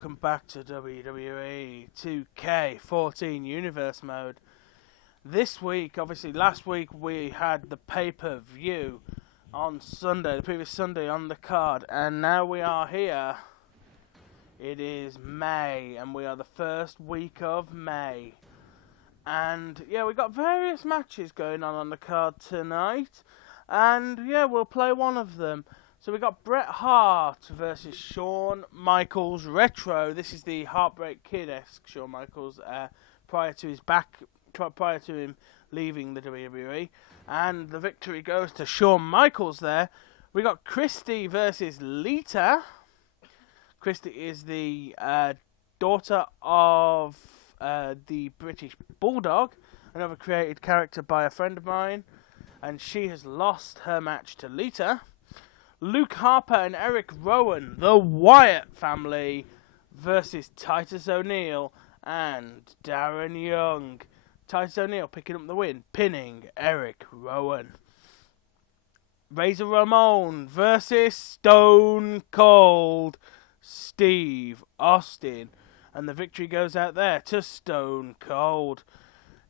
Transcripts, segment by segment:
Welcome back to WWE 2K14 Universe Mode. This week, obviously last week we had the pay-per-view on Sunday, the previous Sunday on the card, and now we are here. It is May, and we are the first week of May. And yeah, we got various matches going on the card tonight, and yeah, we'll play one of them. So we got Bret Hart versus Shawn Michaels Retro. This is the Heartbreak Kid-esque Shawn Michaels prior to him leaving the WWE, and the victory goes to Shawn Michaels there. We got Christy versus Lita. Christy is the daughter of the British Bulldog, another created character by a friend of mine, and she has lost her match to Lita. Luke Harper and Eric Rowan, the Wyatt family, versus Titus O'Neil and Darren Young. Titus O'Neil picking up the win, pinning Eric Rowan. Razor Ramon versus Stone Cold Steve Austin. And the victory goes out there to Stone Cold.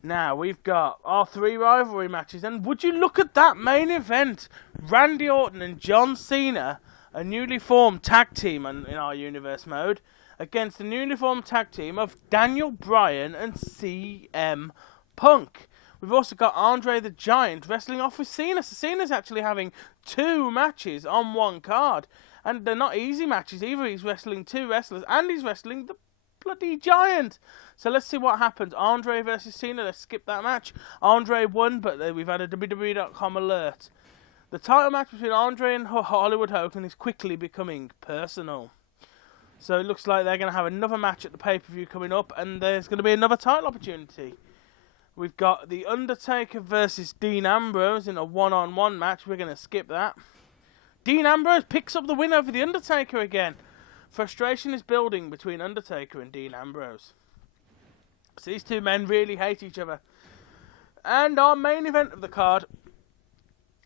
Now, we've got our three rivalry matches, and would you look at that main event? Randy Orton and John Cena, a newly formed tag team in our universe mode, against the newly formed tag team of Daniel Bryan and CM Punk. We've also got Andre the Giant wrestling off with Cena. So Cena's actually having two matches on one card, and they're not easy matches either. He's wrestling two wrestlers, and he's wrestling the bloody Giant. So let's see what happens. Andre versus Cena. Let's skip that match. Andre won, but we've had a WWE.com alert. The title match between Andre and Hollywood Hogan is quickly becoming personal. So it looks like they're going to have another match at the pay-per-view coming up, and there's going to be another title opportunity. We've got The Undertaker versus Dean Ambrose in a one-on-one match. We're going to skip that. Dean Ambrose picks up the win over The Undertaker again. Frustration is building between Undertaker and Dean Ambrose. So these two men really hate each other. And our main event of the card,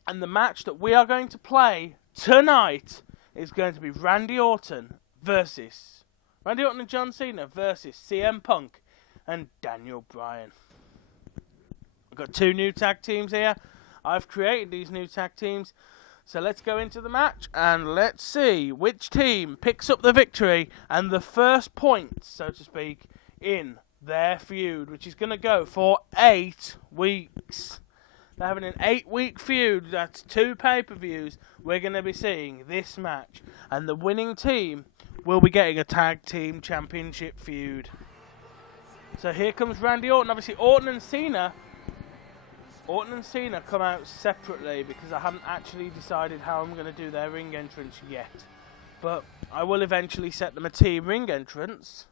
and the match that we are going to play tonight, is going to be Randy Orton and John Cena versus CM Punk and Daniel Bryan. We've got two new tag teams here. I've created these new tag teams. So let's go into the match and let's see which team picks up the victory and the first point, so to speak, in their feud, which is going to go for 8 weeks. They're having an 8-week feud. That's 2 pay-per-views. We're going to be seeing this match, and the winning team will be getting a tag team championship feud. So here comes Randy Orton. Obviously, Orton and Cena come out separately because I haven't actually decided how I'm going to do their ring entrance yet. But I will eventually set them a team ring entrance.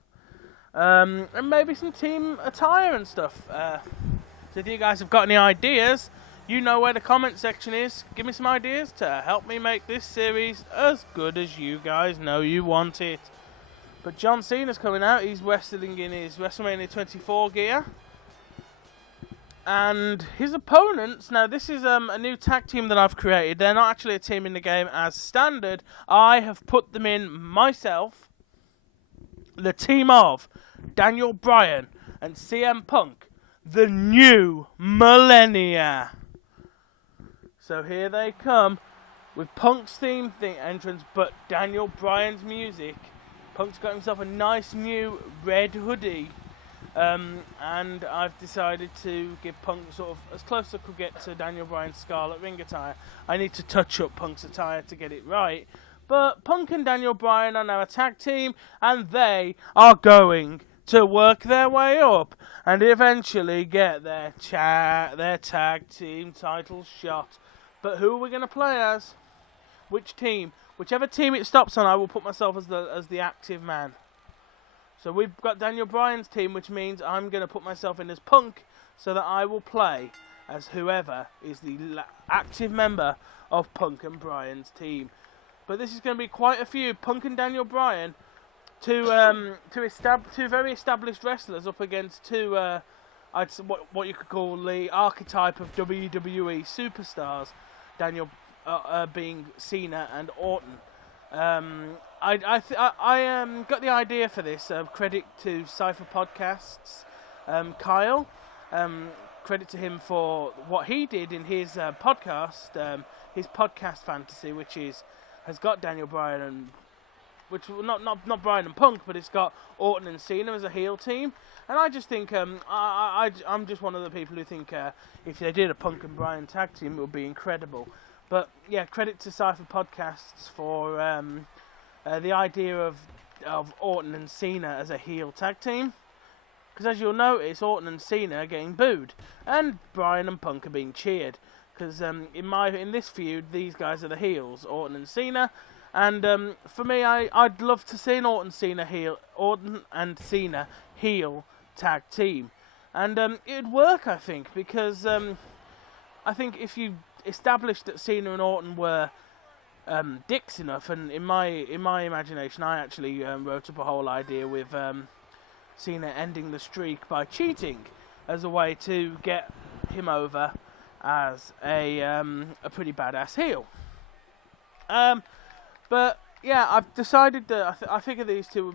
And maybe some team attire and stuff. So if you guys have got any ideas, you know where the comment section is. Give me some ideas to help me make this series as good as you guys know you want it. But John Cena's coming out. He's wrestling in his WrestleMania 24 gear. And his opponents, now this is a new tag team that I've created. They're not actually a team in the game as standard. I have put them in myself. The team of Daniel Bryan and CM Punk, the New Millennia. So here they come with Punk's theme entrance, but Daniel Bryan's music. Punk's got himself a nice new red hoodie. And I've decided to give Punk sort of as close as I could get to Daniel Bryan's Scarlet Ring attire. I need to touch up Punk's attire to get it right. But Punk and Daniel Bryan are now a tag team, and they are going to work their way up and eventually get their tag team title shot. But who are we going to play as? Which team? Whichever team it stops on, I will put myself as the active man. So we've got Daniel Bryan's team, which means I'm going to put myself in as Punk, so that I will play as whoever is the active member of Punk and Bryan's team. But this is going to be quite a few. Punk and Daniel Bryan, two very established wrestlers up against two, what you could call the archetype of WWE superstars. Daniel being Cena and Orton. I got the idea for this. Credit to Cypher Podcasts, Kyle. Credit to him for what he did in his his podcast fantasy, which has got Daniel Bryan and not Bryan and Punk, but it's got Orton and Cena as a heel team. And I just think I'm just one of the people who think if they did a Punk and Bryan tag team, it would be incredible. But yeah, credit to Cypher Podcasts for the idea of Orton and Cena as a heel tag team. Because as you'll notice, Orton and Cena are getting booed, and Bryan and Punk are being cheered. Because in this feud, these guys are the heels, Orton and Cena. And for me, I'd love to see an Orton and Cena heel tag team, and it'd work, I think, because I think if you established that Cena and Orton were dicks enough, and in my imagination, I actually wrote up a whole idea with Cena ending the streak by cheating as a way to get him over as a pretty badass heel. But yeah, I've decided that I figure these two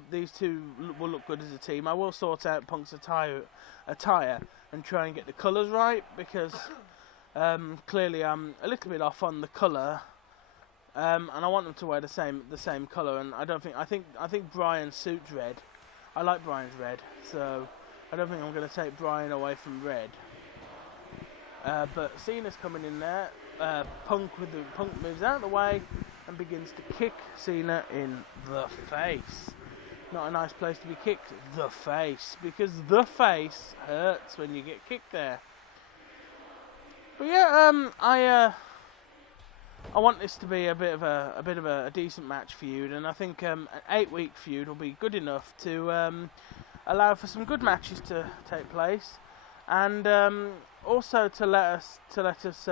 will look good as a team. I will sort out Punk's attire and try and get the colours right, because clearly I'm a little bit off on the colour, and I want them to wear the same colour. And I think Bryan's suit's red. I like Bryan's red, so I don't think I'm going to take Bryan away from red. But Cena's coming in there. Punk moves out of the way and begins to kick Cena in the face. Not a nice place to be kicked, the face, because the face hurts when you get kicked there. But yeah, I want this to be a bit of a decent match feud, and I think an 8-week feud will be good enough to allow for some good matches to take place, and also to let us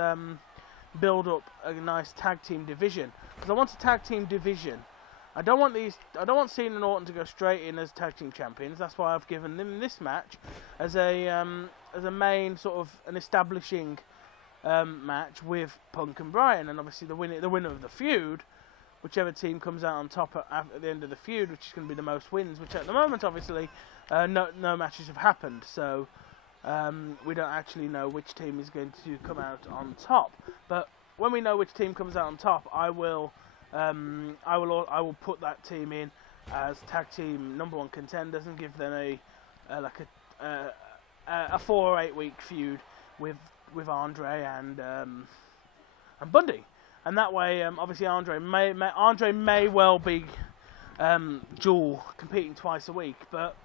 build up a nice tag team division. Because I want a tag team division. I don't want Cena and Orton to go straight in as tag team champions. That's why I've given them this match as a main sort of an establishing match with Punk and Bryan, and obviously the winner of the feud, whichever team comes out on top at the end of the feud, which is going to be the most wins. Which at the moment, obviously, no matches have happened, so we don't actually know which team is going to come out on top. But when we know which team comes out on top, I will put that team in as tag team number 1 contenders and give them a 4 or 8 week feud with Andre and Bundy, and that way, obviously Andre may well be dual competing twice a week, but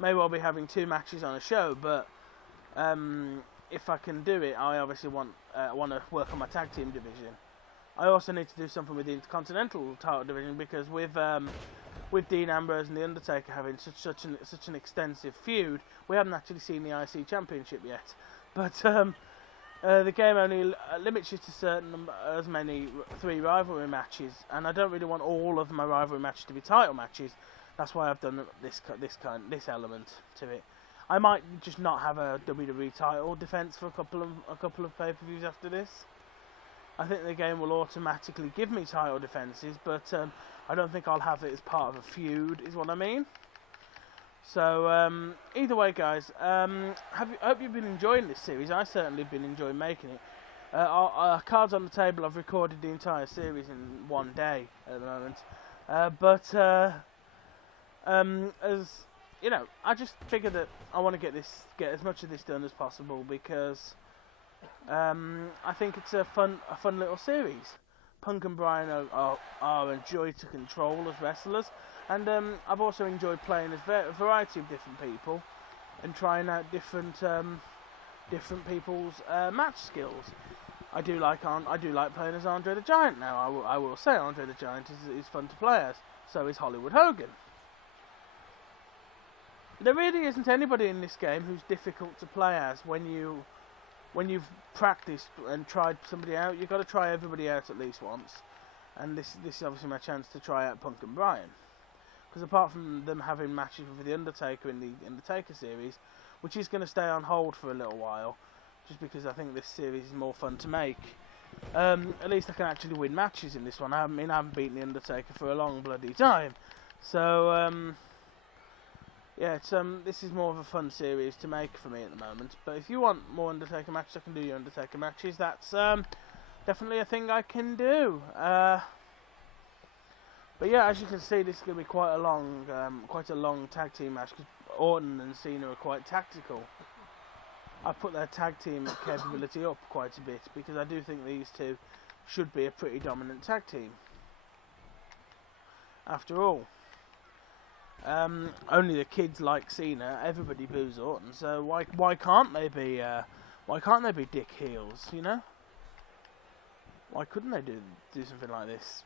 may well be having 2 matches on a show. But if I can do it, I obviously want to work on my tag team division. I also need to do something with the Intercontinental title division, because with Dean Ambrose and The Undertaker having such an extensive feud, we haven't actually seen the IC Championship yet. But the game only limits you to as many 3 rivalry matches, and I don't really want all of my rivalry matches to be title matches. That's why I've done this element to it. I might just not have a WWE title defense for a couple of pay-per-views after this. I think the game will automatically give me title defenses, but I don't think I'll have it as part of a feud, is what I mean. So either way, guys, I hope you've been enjoying this series. I certainly have been enjoying making it. Our cards on the table, I've recorded the entire series in 1 day at the moment. As you know, I just figured that I want to get as much of this done as possible, because I think it's a fun little series. Punk and Bryan are a joy to control as wrestlers, and I've also enjoyed playing as a variety of different people and trying out different people's match skills. I do like playing as Andre the Giant now. I will say Andre the Giant is fun to play as. So is Hollywood Hogan. There really isn't anybody in this game who's difficult to play as. When you've practiced and tried somebody out, you've got to try everybody out at least once. And this is obviously my chance to try out Punk and Bryan. Because apart from them having matches with The Undertaker in the Undertaker series, which is going to stay on hold for a little while, just because I think this series is more fun to make, At least I can actually win matches in this one. I haven't beaten The Undertaker for a long bloody time. So, yeah, this is more of a fun series to make for me at the moment. But if you want more Undertaker matches, I can do your Undertaker matches. That's definitely a thing I can do. But yeah, as you can see, this is going to be quite a long tag team match, because Orton and Cena are quite tactical. I've put their tag team capability up quite a bit, because I do think these two should be a pretty dominant tag team. After all, only the kids like Cena. Everybody boos Orton, so why can't they be dick heels? You know, why couldn't they do something like this?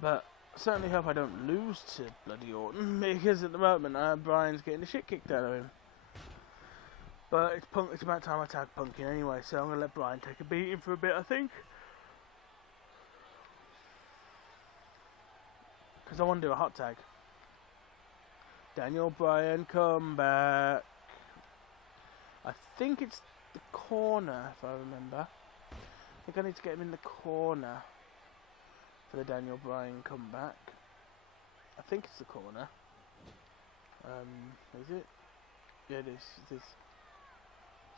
But I certainly hope I don't lose to bloody Orton, because at the moment Bryan's getting the shit kicked out of him. But it's about time I tag Punk in anyway, so I'm going to let Bryan take a beating for a bit, I think. Because I want to do a hot tag. Daniel Bryan, come back. I think it's the corner, if I remember. I think I need to get him in the corner for the Daniel Bryan comeback. I think it's the corner. Is it? Yeah, it is. It is.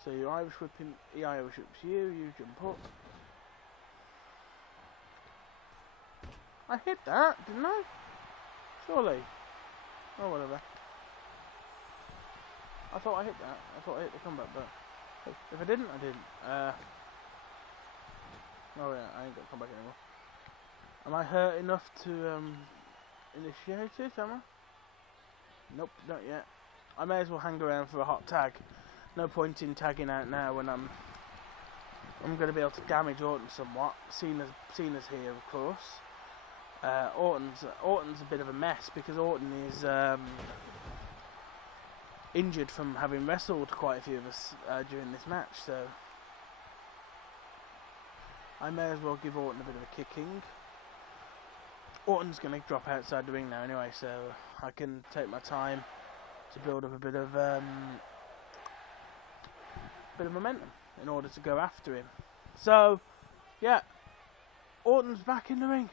So you Irish whip him, he Irish whips you, you jump up. I hit that, didn't I? Surely. Oh, whatever. I thought I hit that. I thought I hit the comeback, but if I didn't, I didn't. Oh yeah, I ain't got to come back anymore. Am I hurt enough to initiate it, am I? Nope, not yet. I may as well hang around for a hot tag. No point in tagging out now when I'm going to be able to damage Orton somewhat. Cena's here, of course. Orton's a bit of a mess, because Orton is injured from having wrestled quite a few of us during this match, so I may as well give Orton a bit of a kicking. Orton's going to drop outside the ring now anyway, so I can take my time to build up a bit of momentum in order to go after him. So, yeah, Orton's back in the ring.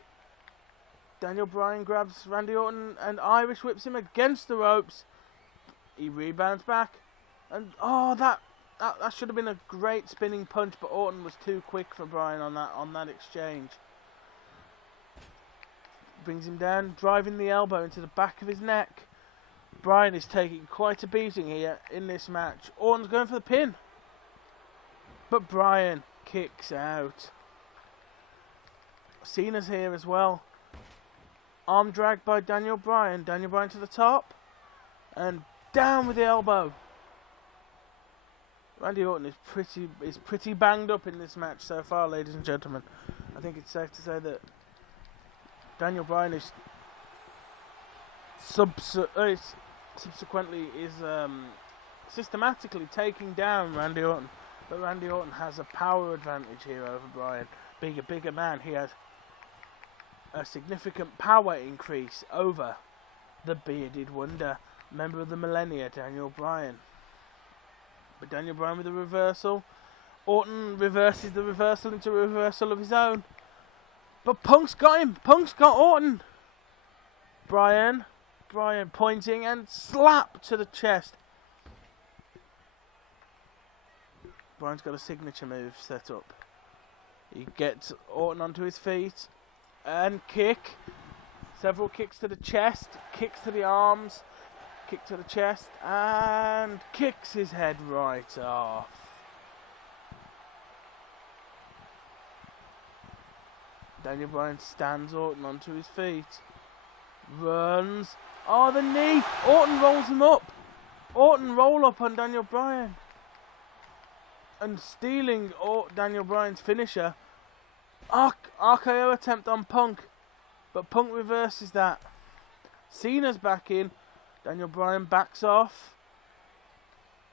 Daniel Bryan grabs Randy Orton and Irish whips him against the ropes. He rebounds back, and that should have been a great spinning punch, but Orton was too quick for Bryan on that exchange. Brings him down, driving the elbow into the back of his neck. Bryan is taking quite a beating here in this match. Orton's going for the pin, but Bryan kicks out. Cena's here as well. Arm drag by Daniel Bryan. Daniel Bryan to the top, and down with the elbow. Randy Orton is pretty banged up in this match so far, ladies and gentlemen. I think it's safe to say that Daniel Bryan is subsequently systematically taking down Randy Orton, but Randy Orton has a power advantage here over Bryan. Being a bigger man, he has a significant power increase over the bearded wonder, member of the millennia, Daniel Bryan. But Daniel Bryan with a reversal. Orton reverses the reversal into a reversal of his own. But Punk's got him. Punk's got Orton. Bryan pointing and slap to the chest. Bryan's got a signature move set up. He gets Orton onto his feet and kick. Several kicks to the chest, kicks to the arms, kick to the chest, and kicks his head right off. Daniel Bryan stands Orton onto his feet. Runs. Oh, the knee. Orton rolls him up. Orton roll up on Daniel Bryan. And stealing Daniel Bryan's finisher. RKO attempt on Punk. But Punk reverses that. Cena's back in. Daniel Bryan backs off.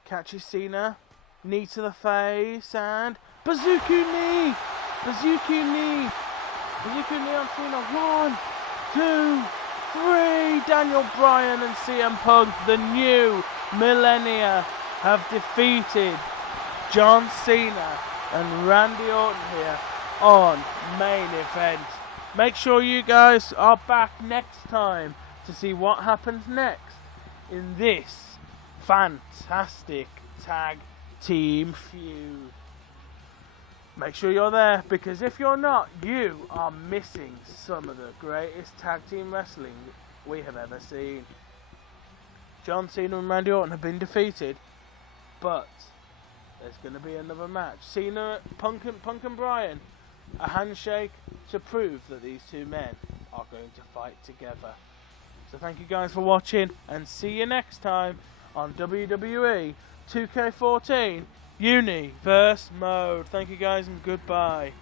Catches Cena. Knee to the face. And bazooka knee. Bazooka knee. Bazooka knee on Cena. 1, 2, 3. Daniel Bryan and CM Punk, the new millennia, have defeated John Cena and Randy Orton here on Main Event. Make sure you guys are back next time to see what happens next in this fantastic tag team feud. Make sure you're there, because if you're not, you are missing some of the greatest tag team wrestling we have ever seen. John Cena and Randy Orton have been defeated, but there's going to be another match. Cena, Punk and Bryan, a handshake to prove that these two men are going to fight together. So thank you guys for watching, and see you next time on WWE 2K14 Universe Mode. Thank you guys, and goodbye.